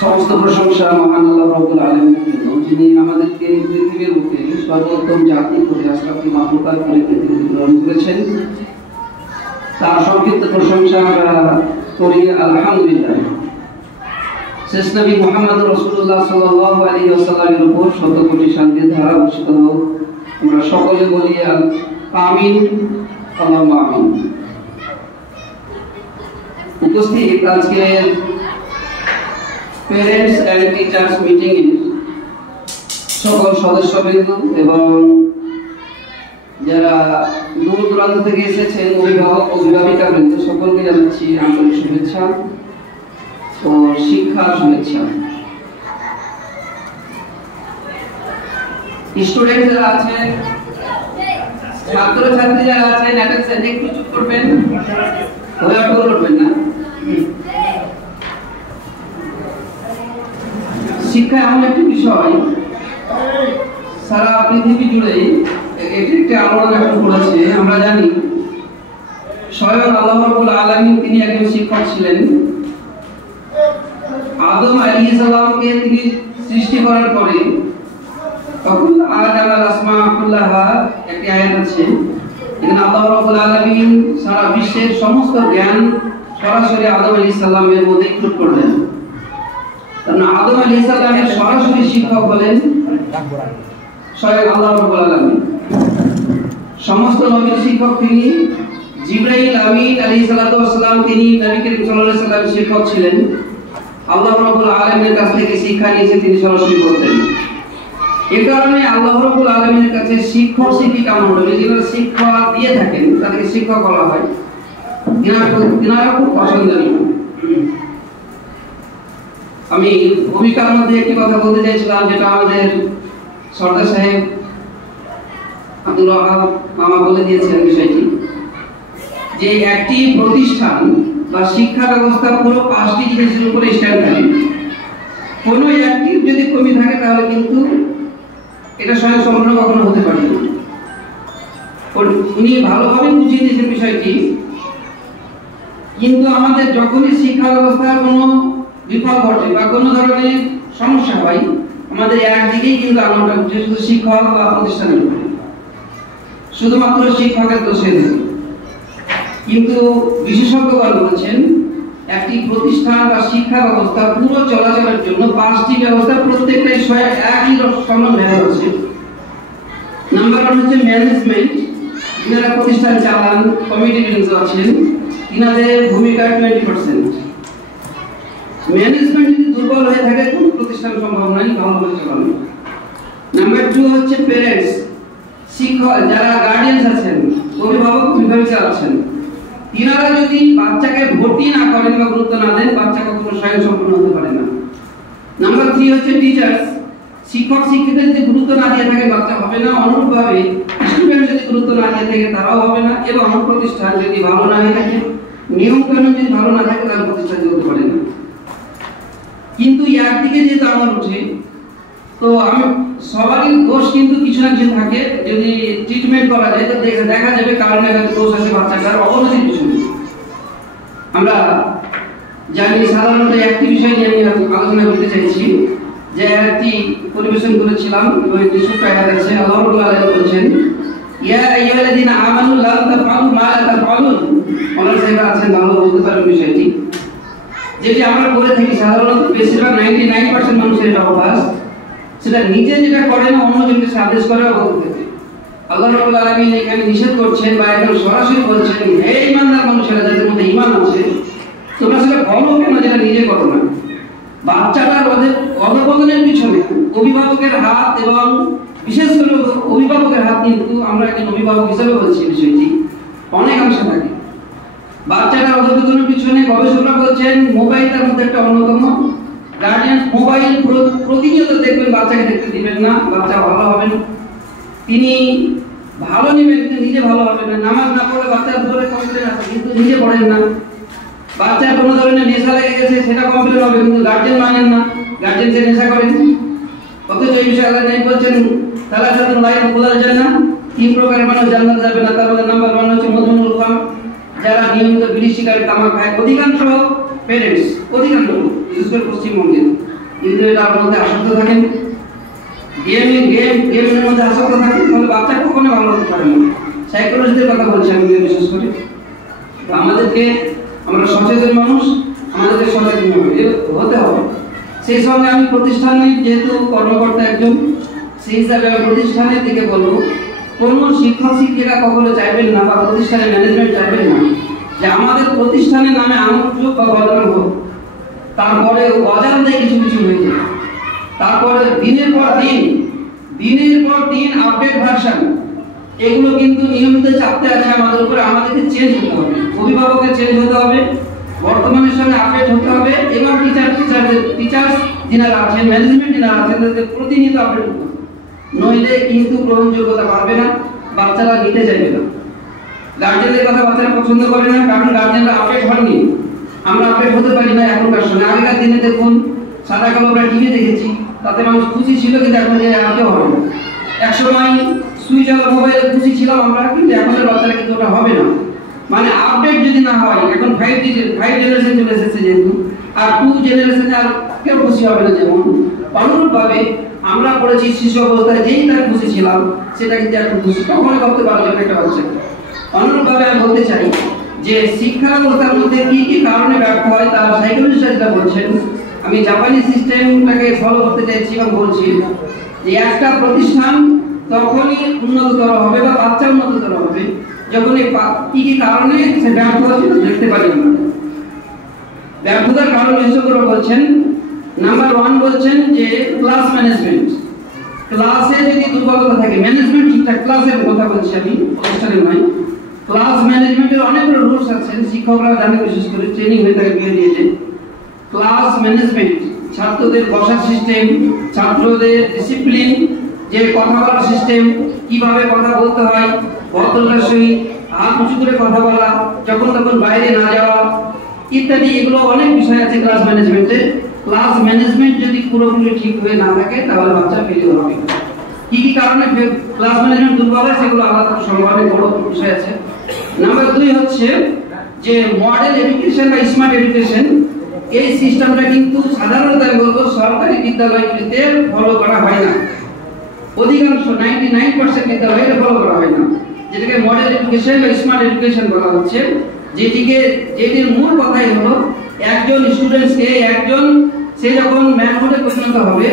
সমস্ত প্রশংসা মহান আল্লাহ রাব্বুল আলামিনের জন্য, যিনি আমাদেরকে পৃথিবীর বুকে সর্বোত্তম জাতি করে আশরাফি মাখলুকাত করে পৃথিবীতে গ্রহণ করেছেন। তার সংক্ষিপ্ত প্রশংসা আমরা করি আলহামদুলিল্লাহ। শেষ নবী মুহাম্মদ রাসূলুল্লাহ সাল্লাল্লাহু আলাইহি ওয়াসাল্লামের উপর শত কোটি শান্তির ধারা বর্ষিত হোক। আমরা সকলে বলি আমিন, আল্লাহুম্মা আমিন। উপস্থিত আজকের প্যারেন্টস এন্ড টিচার্স মিটিং এর সকল সদস্যবৃন্দ এবং যারা দূর দূরান্ত থেকে এসেছেন অভিভাবক অভিভাবিকা বৃন্দ, সকলকে জানাচ্ছি আন্তরিক শুভেচ্ছা ও শিক্ষার শুভেচ্ছা। স্টুডেন্ট যারা আছেন, ছাত্রছাত্রী যারা আছেন, একটু চুপ করবেন, হয়তো করবেন না। শিক্ষা এমন একটি বিষয় সারা পৃথিবী জুড়ে এটি একটি আলোড়ন এখন করেছে। আমরা জানি স্বয়ং আল্লাহ রাব্বুল আলামিন তিনি একজন শিক্ষক ছিলেন। আদম আলাইহিস সালামকে তিনি সৃষ্টি করার পরে তখন আদাল আসমা কুল্লাহা একটি আয়াত আছে, এখানে আল্লাহ রাব্বুল আলামিন সারা বিশ্বের সমস্ত জ্ঞান সরাসরি আদম আলাইহিস সালামের মধ্যে ইনক্লুড করলেন। কারণ আদম আলাইহিস সালামের সরাসরি শিক্ষক হলেন স্বয়ং আল্লাহ রাব্বুল আলামিন। সমস্ত নবীর শিক্ষক তিনি। জিবরাইল আমিন আলাইহিস সালাতু ওয়াস সালাম তিনি নবী করিম সাল্লাল্লাহু আলাইহি ওয়াসাল্লামের শিক্ষক ছিলেন। আল্লাহ রাব্বুল আলামিনের কাছ থেকে শিক্ষা নিয়েছে তিনি সরাসরি বলতেন। এই কারণে আল্লাহ রাব্বুল আলামিনের কাছে শিক্ষক শিক্ষিকা মণ্ডলী যারা শিক্ষা দিয়ে থাকেন তাদেরকে শিক্ষক বলা হয়। তিনারা খুব পছন্দনীয়। আমি ভূমিকার মধ্যে একটি কথা বলতে চাইছিলাম, যেটা আমাদের সরদার সাহেব আব্দুল ওয়াহাব মামা বলে দিয়েছেন বিষয়টি, যে একটি প্রতিষ্ঠান বা শিক্ষা ব্যবস্থা পুরো 5টি জিনিসের উপরে স্ট্যান্ড থাকে। কোনো একটি যদি কমি থাকে তাহলে কিন্তু এটা স্বয়ং সম্পূর্ণ কখনো হতে পারে না। উনি ভালোভাবে বুঝিয়ে দিয়েছেন বিষয়টি। কিন্তু আমাদের যখনই শিক্ষা ব্যবস্থার কোনো বিফল ঘটে বা কোনো ধরনের সমস্যা হয়, আমাদের একদিকেই কিন্তু আমরা শুধু শিক্ষক বা প্রতিষ্ঠানের উপরে শুধুমাত্র শিক্ষকের দোষে দেয়। কিন্তু বিশেষজ্ঞগণ বলছেন একটি প্রতিষ্ঠান বা শিক্ষা ব্যবস্থা পুরো চলাচলের জন্য 5টি ব্যবস্থা প্রত্যেকটাই একই সমান ভেদ আছে। নাম্বার 1 হচ্ছে ম্যানেজমেন্ট। যারা প্রতিষ্ঠান চালান, কমিটি মেম্বার আছেন, ইনাদের ভূমিকা 20%। ম্যানেজমেন্ট যদি দুর্বল হয়ে থাকে কোনো প্রতিষ্ঠান সম্ভব নয় ভালোভাবে চালানো। নাম্বার 2 হচ্ছে প্যারেন্টস, শিক্ষক যারা গার্ডিয়ানস আছেন, অভিভাবক অভিভাবিকা আছেন, ইনারা যদি বাচ্চাকে ভর্তি না করেন বা গুরুত্ব না দেন, বাচ্চা কখনো স্বয়ংসম্পূর্ণ হতে পারে না। নাম্বার 3 হচ্ছে টিচার্স, শিক্ষক শিক্ষিকা যদি গুরুত্ব না দিয়ে থাকে বাচ্চা হবে না। অনুরূপভাবে স্টুডেন্ট যদি গুরুত্ব না দিয়ে থাকে তারাও হবে না। এবং প্রতিষ্ঠান যদি ভালো না হয়ে থাকে, নিয়ম কানুন যদি ভালো না থাকে তাহলে প্রতিষ্ঠান চলতে পারে না। কিন্তু একদিকে যেহেতু আমার উঠে, তো আমি সবারই দোষ কিন্তু কিছু না কিছু থাকে। যদি ট্রিটমেন্ট করা যায় তো দেখা যাবে কারণে দোষ আছে বাচ্চাটার অবনতির পিছনে। আমরা জানি সাধারণত একটি বিষয় নিয়ে আমি আলোচনা করতে চাইছি, যে একটি পরিবেশন করেছিলাম ওই ছোট্ট আয়াত আছে। আল্লাহ রাব্বুল আলামিন বলেছেন, ইয়া আইয়ুহাল্লাযীনা আমানু লা তাফআলু মা লা তাফআলুন। ওনারা যারা আছেন ভালো বুঝতে পারবেন বিষয়টি, যেটি আমরা করে থাকি সাধারণত বেশিরভাগ 99% মানুষের এটা অভ্যাস, সেটা নিজে যেটা করে না অন্যজনকে আদেশ করে বলতে থাকে। আল্লাহ রাব্বুল আলামিন এখানে নিষেধ করছেন বা একদম সরাসরি বলছেন, হে ঈমানদার মানুষেরা যাদের মধ্যে ঈমান আছে, তোমরা সেটা করো কেন যেটা নিজে করো না। বাচ্চাটার অধঃপতনের পিছনে অভিভাবকের হাত, এবং বিশেষ করে অভিভাবকের হাত কিন্তু আমরা একজন অভিভাবক হিসেবে বলছি বিষয়টি অনেকাংশে থাকে। বাচ্চাটার অধঃপতনের পিছনে গবেষকরা বলছেন মোবাইল তার মধ্যে একটা অন্যতম। গার্ডিয়ান মোবাইল প্রতিনিয়ত দেখবেন, বাচ্চাকে দেখতে দিবেন না, বাচ্চা ভালো হবে না। তিনি ভালো নেবেন কিন্তু নিজে ভালো হবে না। নামাজ না পড়লে বাচ্চার ধরে কমপ্লেন আছে কিন্তু নিজে পড়েন না। বাচ্চার কোনো ধরনের নেশা লেগে গেছে সেটা কমপ্লেন হবে কিন্তু গার্ডিয়ান মানেন না, গার্ডিয়ান সে নেশা করেন। অথচ এই বিষয়ে আল্লাহ নাই বলছেন তালা সাথে লাইন খোলা যায় না, 3 প্রকারের মানুষ জান্নাত যাবে না। তার মধ্যে নাম্বার 1 হচ্ছে মজনুল নিয়মিত বিড়ি সিগারেট তামাক খায়, অধিকাংশ প্যারেন্টস, অধিকাংশ বিশেষ করে পশ্চিমবঙ্গে, কিন্তু এটার মধ্যে আসক্ত থাকেন, গেমের মধ্যে আসক্ত থাকেন, তাহলে বাচ্চা কখনো ভালো হতে পারে না। সাইকোলজিদের কথা বলছি আমি বিশেষ করে। তো আমাদেরকে, আমরা সচেতন মানুষ, আমাদেরকে সচেতন হতে হবে। সেই সঙ্গে আমি প্রতিষ্ঠানে যেহেতু কর্মকর্তা একজন, সেই হিসাবে আমি প্রতিষ্ঠানের দিকে বলবো, কোনো শিক্ষক শিক্ষিকা কখনো চাইবেন না বা প্রতিষ্ঠানের ম্যানেজমেন্ট চাইবেন না যে আমাদের প্রতিষ্ঠানের নামে আমন্ত্রণ বা বদনাম হোক। তারপরে অজান্তে কিছু কিছু হয়ে যায়, তারপরে দিনের পর দিন আপডেট ভার্সন, এগুলো কিন্তু নিয়মিত চাপতে আছে আমাদের উপরে। আমাদেরকে চেঞ্জ হতে হবে, অভিভাবকের চেঞ্জ হতে হবে, বর্তমানের সঙ্গে আপডেট হতে হবে, এবং টিচার্স যিনারা আছেন, ম্যানেজমেন্ট যিনারা আছেন, তাদের প্রতিনিয়ত আপডেট হতে হবে। নইলে কিন্তু গ্রহণযোগ্যতা বাড়বে না, বাচ্চারা নিতে চাইবে না। গার্জেনদের কথা বাচ্চারা পছন্দ করে না, কারণ গার্জেনরা আপডেট হননি। আমরা আপডেট হতে পারি না এখনকার সময়। আগেকার দিনে দেখুন সাদা কালো আমরা টিভি দেখেছি, তাতে মানুষ খুশি ছিল, কিন্তু এখন কেউ হবে না। একসময় সুইচ আলো মোবাইলে খুশি ছিলাম আমরা, কিন্তু এখনের বাচ্চারা কিন্তু ওটা হবে না। মানে আপডেট যদি না হয়, এখন 5 জেনারেশন চলে এসেছে যেহেতু, আর 2 জেনারেশনে আর কেউ খুশি হবে না। যেমন অনুরূপভাবে আমরা পড়েছি শিশু অবস্থায় যেই তার খুশি ছিলাম, সেটা কিন্তু এখন খুশি কখনো করতে পারবে না একটা বাচ্চা। অনুরূপভাবে আমি বলতে চাই যে শিক্ষা ব্যবস্থার মধ্যে কি কি কারণে ব্যর্থ হয় তার সাইকোলজিস্টরা যেটা বলছেন, আমি জাপানি সিস্টেমটাকে ফলো করতে চাইছি এবং বলছি যে একটা প্রতিষ্ঠান তখনই উন্নততর হবে বা বাচ্চা উন্নততর হবে যখন এই কি কি কারণে সে ব্যর্থ হচ্ছে দেখতে পারি আমরা। ব্যর্থতার কারণ বিশেষজ্ঞরা বলছেন, নাম্বার 1 বলছেন যে ক্লাস ম্যানেজমেন্ট। ক্লাসে যদি দুর্বলতা থাকে, ম্যানেজমেন্ট ঠিকঠাক, ক্লাসের কথা বলছি আমি, প্রতিষ্ঠানের নয়। ক্লাস ম্যানেজমেন্টের অনেকগুলো রুলস আছে, শিক্ষকরা জানেন, বিশেষ করে ট্রেনিং হয়ে থাকে বিএডিএতে। ক্লাস ম্যানেজমেন্ট, ছাত্রদের বসার সিস্টেম, ছাত্রদের ডিসিপ্লিন, যে কথা বলার সিস্টেম, কিভাবে কথা বলতে হয়, ভদ্রতার সহিত হাত উঁচু করে কথা বলা, যখন তখন বাইরে না যাওয়া ইত্যাদি, এগুলো অনেক বিষয় আছে ক্লাস ম্যানেজমেন্টে। ক্লাস ম্যানেজমেন্ট যদি পুরোপুরি ঠিক হয়ে না থাকে তাহলে বাচ্চা ফেলিওর হবে। কি কি কারণে ক্লাস ম্যানেজমেন্ট দুর্বল হয় সেগুলো আলাদা সম্ভাবনা বড় বিষয় আছে। নাম্বার 2 হচ্ছে যে মডেল এডুকেশন বা স্মার্ট এডুকেশন। এই সিস্টেমটা কিন্তু সাধারণত আমি বলবো সরকারি বিদ্যালয়গুলিতে ফলো করা হয় না। অধিকাংশ 99% বিদ্যালয়ে ফলো করা হয় না, যেটাকে মডেল এডুকেশন বা স্মার্ট এডুকেশন বলা হচ্ছে। যেটির মূল কথাই হলো একজন স্টুডেন্টকে সে যখন ম্যানহুডে পরিণত হবে,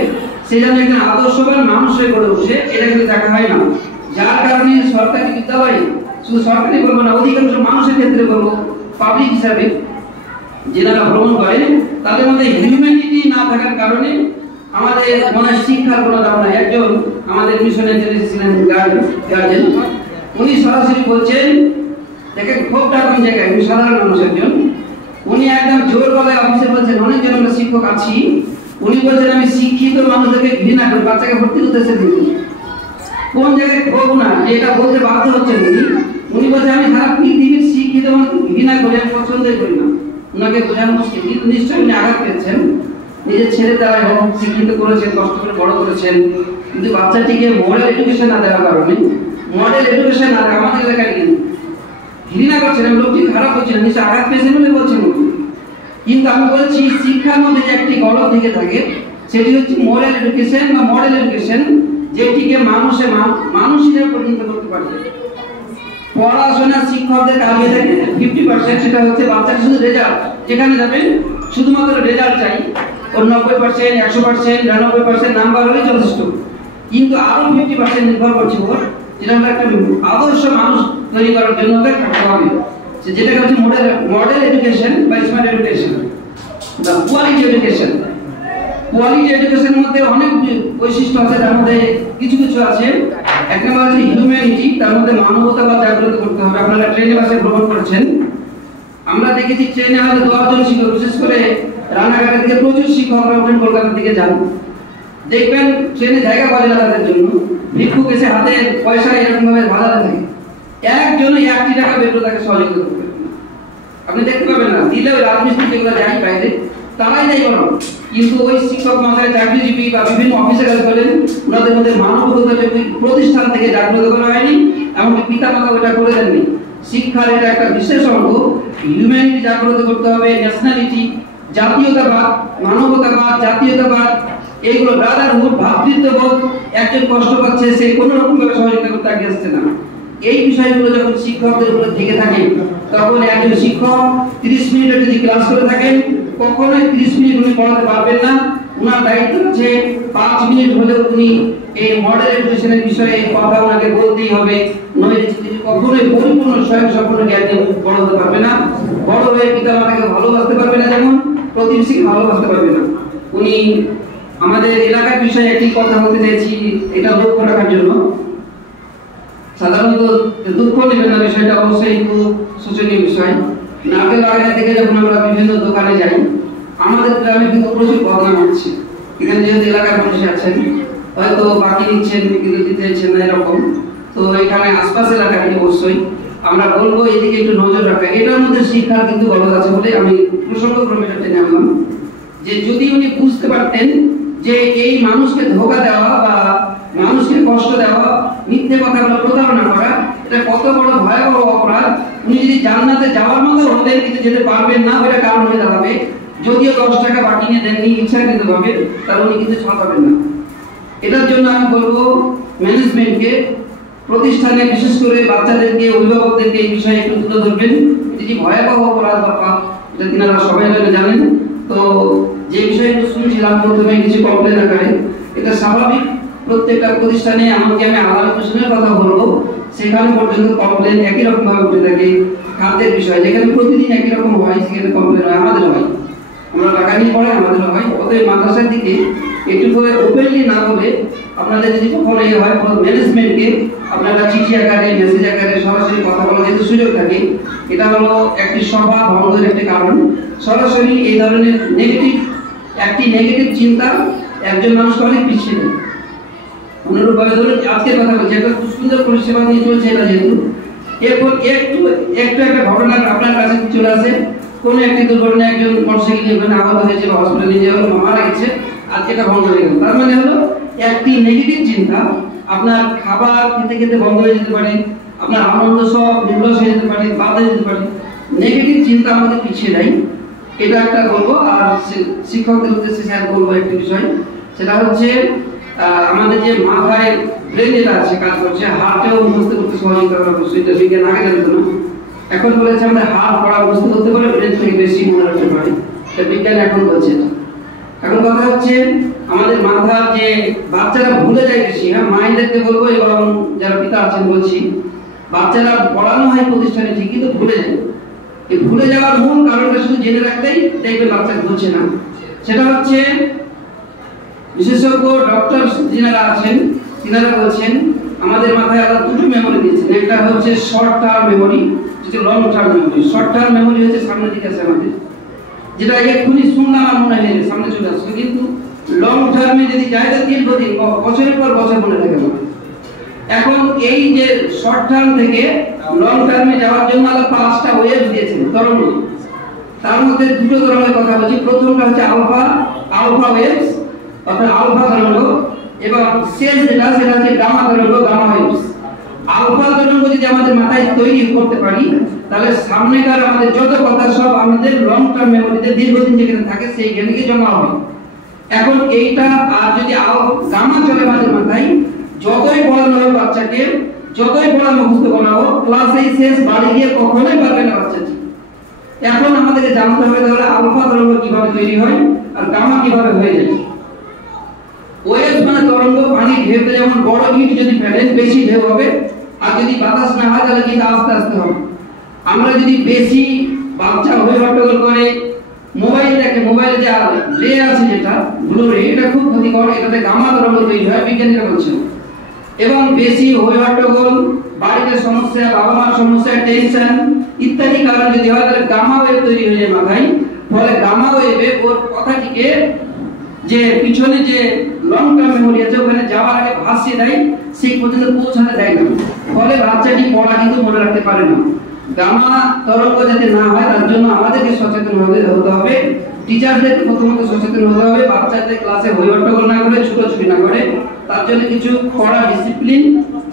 সে যেন একজন আদর্শবান মানুষ হয়ে গড়ে ওঠে, এটা কিন্তু দেখা হয় না। যার কারণে সরকারি বিদ্যালয়ে, শুধু সরকারি বলবো না, অধিকাংশ মানুষের ক্ষেত্রে বলবো, পাবলিক হিসাবে যারা ভ্রমণ করে, তাদের মধ্যে হিউম্যানিটি না থাকার কারণে আমাদের মনে শিক্ষার কোনো দাম নাই। একজন আমাদের মিশনে ছিলেন গার্জেন, উনি সরাসরি বলছেন, দেখেন ক্ষোভটা কোন জায়গায়, উনি সাধারণ মানুষ একজন, উনি একদম জোর গলায় অফিসে বলছেন, অনেকজন আমরা শিক্ষক আছি, উনি বলছেন আমি শিক্ষিত মানুষদেরকে ঘৃণা করি, বাচ্চাকে ভর্তি করতেছে দিদি। কোন জায়গায় ক্ষোভ না, এটা বলতে বাধ্য হচ্ছেন উনি বলছেন আমি সারা পৃথিবীর শিক্ষিত মানুষকে ঘৃণা করি, আমি পছন্দই করি না। উনাকে বোঝানো মুশকিল, কিন্তু নিশ্চয়ই উনি আঘাত পেয়েছেন। নিজের ছেলে দ্বারা শিক্ষিত করেছেন, কষ্ট করে বড় করেছেন, কিন্তু বাচ্চাটিকে মডেল এডুকেশন না দেওয়ার কারণে, মডেল এডুকেশন না আমাদের এলাকায় ঘৃণা করছেন, লোকটি খারাপ হচ্ছে না, নিশ্চয় আঘাত পেয়েছেন বলে বলছেন। কিন্তু আমি বলছি শিক্ষার মধ্যে যে একটি গলদ থেকে থাকে, সেটি হচ্ছে মোরাল এডুকেশন বা মডেল এডুকেশন, যেটিকে মানুষ হিসেবে পরিণত করতে পারে। পড়াশোনা শিক্ষকদের কাজে থাকে 50%, সেটা হচ্ছে বাচ্চার শুধু রেজাল্ট, যেখানে যাবেন শুধুমাত্র রেজাল্ট চাই, ওর 90%, 100%, 99% নাম্বার হলেই যথেষ্ট। কিন্তু আরো 50% নির্ভর করছে ওর, যেটা হলো একটা আদর্শ মানুষ তৈরি করার জন্য ওকে থাকতে হবে, যেটাকে হচ্ছে মডেল এডুকেশন বা স্মার্ট এডুকেশন বা কোয়ালিটি এডুকেশন। কোয়ালিটি এডুকেশনের মধ্যে অনেক বৈশিষ্ট্য আছে, তার মধ্যে কিছু আছে। এক নম্বর হচ্ছে হিউম্যানিটি, তার মধ্যে মানবতাবাদ জাগ্রত করতে হবে। আপনারা ট্রেনে বাসে ভ্রমণ করেছেন, আমরা দেখেছি ট্রেনে হয়তো 10 জন শিক্ষক, বিশেষ করে রানাঘাটের দিকে প্রচুর শিক্ষকরা ওঠেন, কলকাতার দিকে যান, দেখবেন ট্রেনে জায়গা পাবে না তাদের জন্য, ভিক্ষুক এসে হাতে পয়সা এরকম ভাবে বাজাতে থাকে, একজন 1 টাকা বের করে তাকে সহযোগিতা করবে। আপনি দেখতে পাবেন না, দিলে ওই রাজমিস্ত্রি যেগুলো যায় বাইরে তারাই যাই বলো, কিন্তু ওই শিক্ষক মহাশয়, চাকরিজীবী বা বিভিন্ন অফিসে কাজ করেন, ওনাদের মধ্যে মানবতাটুকু প্রতিষ্ঠান থেকে জাগ্রত করা হয়নি, এমনকি পিতা মাতা ওটা করে দেননি। শিক্ষার এটা একটা বিশেষ অঙ্গ। হিউম্যানিটি জাগ্রত করতে হবে, ন্যাশনালিটি, জাতীয়তাবাদ, মানবতাবাদ, জাতীয়তাবাদ, এইগুলো ব্রাদারহুড, ভ্রাতৃত্ববোধ। একজন কষ্ট পাচ্ছে, সে কোনো রকম ভাবে সহযোগিতা করতে আগে আসছে না। এই বিষয়গুলো যখন শিক্ষকদের উপরে থেকে থাকে, তখন একজন শিক্ষক 30 মিনিটের যদি ক্লাস করে থাকেন, কখনোই 30 মিনিট উনি পড়াতে পারবেন না। উনার দায়িত্ব হচ্ছে 5 মিনিট হলেও উনি এই মডেল এডুকেশনের বিষয়ে কথা ওনাকে বলতেই হবে, নইলে তিনি কখনোই পরিপূর্ণ স্বয়ংসম্পূর্ণ জ্ঞান দিয়ে পড়াতে পারবে না। বড় হয়ে পিতা মাতাকে ভালোবাসতে পারবে না, যেমন প্রতিবেশীকে ভালোবাসতে পারবে না। উনি আমাদের এলাকার বিষয়ে একটি কথা বলতে চাইছি, এটা লক্ষ্য রাখার জন্য। সাধারণত দুঃখ নেবেন না, বিষয়টা অবশ্যই একটু শোচনীয় বিষয়। নারকেল বাগানের থেকে যখন আমরা বিভিন্ন দোকানে যাই, আমাদের গ্রামে কিন্তু প্রচুর বদনাম হচ্ছে। এখানে যেহেতু এলাকার মানুষ আছেন, হয়তো বাকি নিচ্ছেন কিন্তু দিতে চাইছেন না, এরকম। তো এখানে আশপাশ এলাকায় অবশ্যই আমরা বলবো এদিকে একটু নজর রাখা। এটার মধ্যে শিক্ষার কিন্তু গলদ আছে বলে আমি প্রসঙ্গক্রমে এটা টেনে আনলাম, যে যদি উনি বুঝতে পারতেন যে এই মানুষকে ধোঁকা দেওয়া বা মানুষকে কষ্ট দেওয়া, মিথ্যে কথা বলে প্রতারণা করা, এটা কত বড় ভয়াবহ অপরাধ। উনি যদি জান্নাতে যাওয়ার মতো হতেন কিন্তু যেতে পারবেন না, ওটা কারণ হয়ে দাঁড়াবে। যদিও 10 টাকা বাকি নিয়ে দেননি ইচ্ছাকৃত ভাবে, তাহলে উনি কিন্তু ছাড় পাবেন না। এটার জন্য আমি বলবো ম্যানেজমেন্টকে, প্রতিষ্ঠানে বিশেষ করে বাচ্চাদেরকে, অভিভাবকদেরকে এই বিষয়ে একটু তুলে ধরবেন। এটি যে ভয়াবহ অপরাধ বা পাপ, এটা তিনারা সবাই জানেন। তো যে বিষয়টা শুনছিলাম প্রথমে কিছু কমপ্লেন আকারে, এটা স্বাভাবিক। প্রত্যেকটা প্রতিষ্ঠানে, এমনকি আমি আলাদা প্রশ্নের কথা বলবো, সেখানে পর্যন্ত কমপ্লেন একই রকম ভাবে উঠে থাকে। খাদ্যের বিষয় যেখানে প্রতিদিন একই রকম হয়, সেখানে কমপ্লেন হয়, আমাদের হয়। আমরা টাকা নিয়ে পড়ে আমাদের হয়। অতএব মাদ্রাসার দিকে একটু করে ওপেনলি না বলে, আপনাদের যদি কখনো এই হয়, ম্যানেজমেন্টকে আপনারা চিঠি আকারে, মেসেজ আকারে সরাসরি কথা বলার যেহেতু সুযোগ থাকে, এটা হলো একটি সভা ভঙ্গের একটি কারণ। সরাসরি এই ধরনের নেগেটিভ চিন্তা একজন মানুষকে অনেক পিছিয়ে দেয়। অনুরূপভাবে ধরুন আজকের কথা বলছি, একটা খুব সুন্দর পরিষেবা নিয়ে চলছে এটা, যেহেতু এরপর একটু একটা ঘটনা আপনার কাছে চলে আসে, কোন একটি দুর্ঘটনা, একজন মোটরসাইকেল নিয়ে ওখানে আহত হয়েছে বা হসপিটালে নিয়ে যাওয়া, মারা গেছে, আর এটা বন্ধ হয়ে গেল। তার মানে হলো একটি নেগেটিভ চিন্তা আপনার খাবার খেতে খেতে বন্ধ হয়ে যেতে পারে, আপনার আনন্দ সব নির্লস হয়ে যেতে পারে, বাদ হয়ে যেতে পারে। নেগেটিভ চিন্তা আমাদের পিছিয়ে দেয়, এটা একটা বলবো। আর শিক্ষকদের উদ্দেশ্যে স্যার বলবো একটি বিষয়, সেটা হচ্ছে আমাদের যে মাথায় ব্রেন যেটা আছে কাজ করছে, হার্টেও মুখস্থ করতে সহযোগিতা করা, সেটা বিজ্ঞান আগে জানতো না, এখন বলেছে আমাদের হার্ট পড়া মুখস্থ করতে পারে, ব্রেন থেকে বেশি মনে রাখতে পারে, এটা বিজ্ঞান এখন বলছে। এখন কথা হচ্ছে আমাদের মাথার যে বাচ্চারা ভুলে যায় বেশি, হ্যাঁ মায়েদেরকে বলবো এবং যারা পিতা আছেন বলছি, বাচ্চারা পড়ানো হয় প্রতিষ্ঠানে ঠিকই, তো ভুলে যায়। এই ভুলে যাওয়ার মূল কারণটা শুধু জেনে রাখতেই দেখবে বাচ্চা ভুলছে না। সেটা হচ্ছে বিশেষজ্ঞ ডক্টর যিনারা আছেন, তিনারা বলছেন আমাদের মাথায় আলাদা দুটো মেমোরি দিয়েছেন। একটা হচ্ছে শর্ট টার্ম মেমোরি, যেটা long term memory. Short term memory হচ্ছে সামনের দিকে আছে আমাদের, যেটা এক্ষুনি শুনলাম আর মনে হয় সামনে চলে আসবে, কিন্তু লং টার্মে যদি যায় তো দীর্ঘদিন, বছরের পর বছর মনে থাকে না। এখন এই যে শর্ট টার্ম থেকে লং টার্মে যাওয়ার জন্য আলাদা 5টা ওয়েভ দিয়েছেন, তরঙ্গ। তার মধ্যে দুটো তরঙ্গের কথা বলছি। প্রথমটা হচ্ছে আলফা ওয়েভস, অর্থাৎ আলফা তরঙ্গ, এবং শেষ যেটা সেটা হচ্ছে গামা তরঙ্গ, গামা ওয়েভস। আলফা তরঙ্গ যদি আমাদের মাথায় তৈরি করতে পারি, তাহলে সামনেকার আমাদের যত কথা সব আমাদের লং টার্ম মেমোরিতে দীর্ঘদিন যেখানে থাকে সেই জ্ঞানকে জমা হয়। এখন এইটা আর যদি গামা চলে আমাদের মাথায়, যতই পড়ানো হবে বাচ্চাকে, যতই পড়া মুখস্থ করাবো, ক্লাস এই শেষ বাড়ি গিয়ে কখনোই পারবে না বাচ্চাটি। এখন আমাদেরকে জানতে হবে তাহলে আলফা তরঙ্গ কিভাবে তৈরি হয় আর গামা কিভাবে হয়ে যায়। ওয়েভ মানে তরঙ্গ, পানি ঢেউতে যেমন বড় ইট যদি ফেলেন বেশি ঢেউ হবে, আর যদি বাতাস না হয় তাহলে কিন্তু আস্তে আস্তে হবে। আমরা যদি বেশি বাচ্চা হয়ে হট্টগোল করে মোবাইল দেখে, মোবাইলে যে রে আছে যেটা ব্লু রে, এটা খুব ক্ষতিকর, এটাতে গামা তরঙ্গ তৈরি হয়, বিজ্ঞানীরা বলছেন। এবং বেশি হই হট্টগোল, বাড়িতে সমস্যা, বাবা মার সমস্যা, টেনশন ইত্যাদি কারণ যদি হয়, তাহলে গামা ওয়েভ তৈরি হয়ে যায় মাথায়। ফলে গামা ওয়েভে ওর কথাটিকে যে পিছনে যে লং টার্ম মেমোরি আছে ওখানে যাওয়ার আগে ভাসিয়ে দেয়, সেই পর্যন্ত পৌঁছাতে দেয় না। ফলে বাচ্চাটি পড়া কিন্তু মনে রাখতে পারে না। গামা তরঙ্গ যাতে না হয় তার জন্য আমাদেরকে সচেতন হতে হবে, টিচারদেরকে প্রথমত সচেতন হতে হবে, বাচ্চাদের ক্লাসে হই হট্টগোল না করে, ছুটোছুটি না করে। তার জন্য কিছু কড়া ডিসিপ্লিন,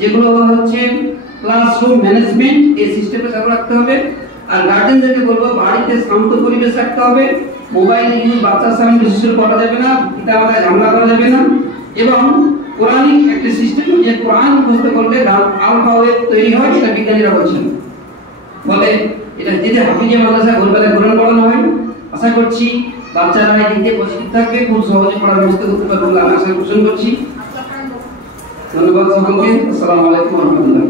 যেগুলো হচ্ছে ক্লাসরুম ম্যানেজমেন্ট এই সিস্টেমটা চালু রাখতে হবে। আর গার্ডিয়ানদেরকে বলবো বাড়িতে শান্ত পরিবেশ রাখতে হবে, মোবাইল ইউজ বাচ্চার সামনে বেশি করা যাবে না, পিতামাতায় ঝামেলা করা যাবে না, এবং কোরআনিক একটা সিস্টেম যে কোরআন মুখস্থ করলে আলফা ওয়েভ তৈরি হয়, এটা বিজ্ঞানীরা বলছেন। বলে এটা যদি হাফিজিয়া মাদ্রাসায় ভোরবেলায় কোরআন পড়ানো হয়, আশা করছি বাচ্চারা এই দিকে পজিটিভ থাকবে, খুব সহজে পড়া মুখস্থ করতে পারবে বলে আমি আশা পোষণ করছি। ধন্যবাদ সকলকে। আসসালামু আলাইকুম ওয়া রাহমাতুল্লাহ।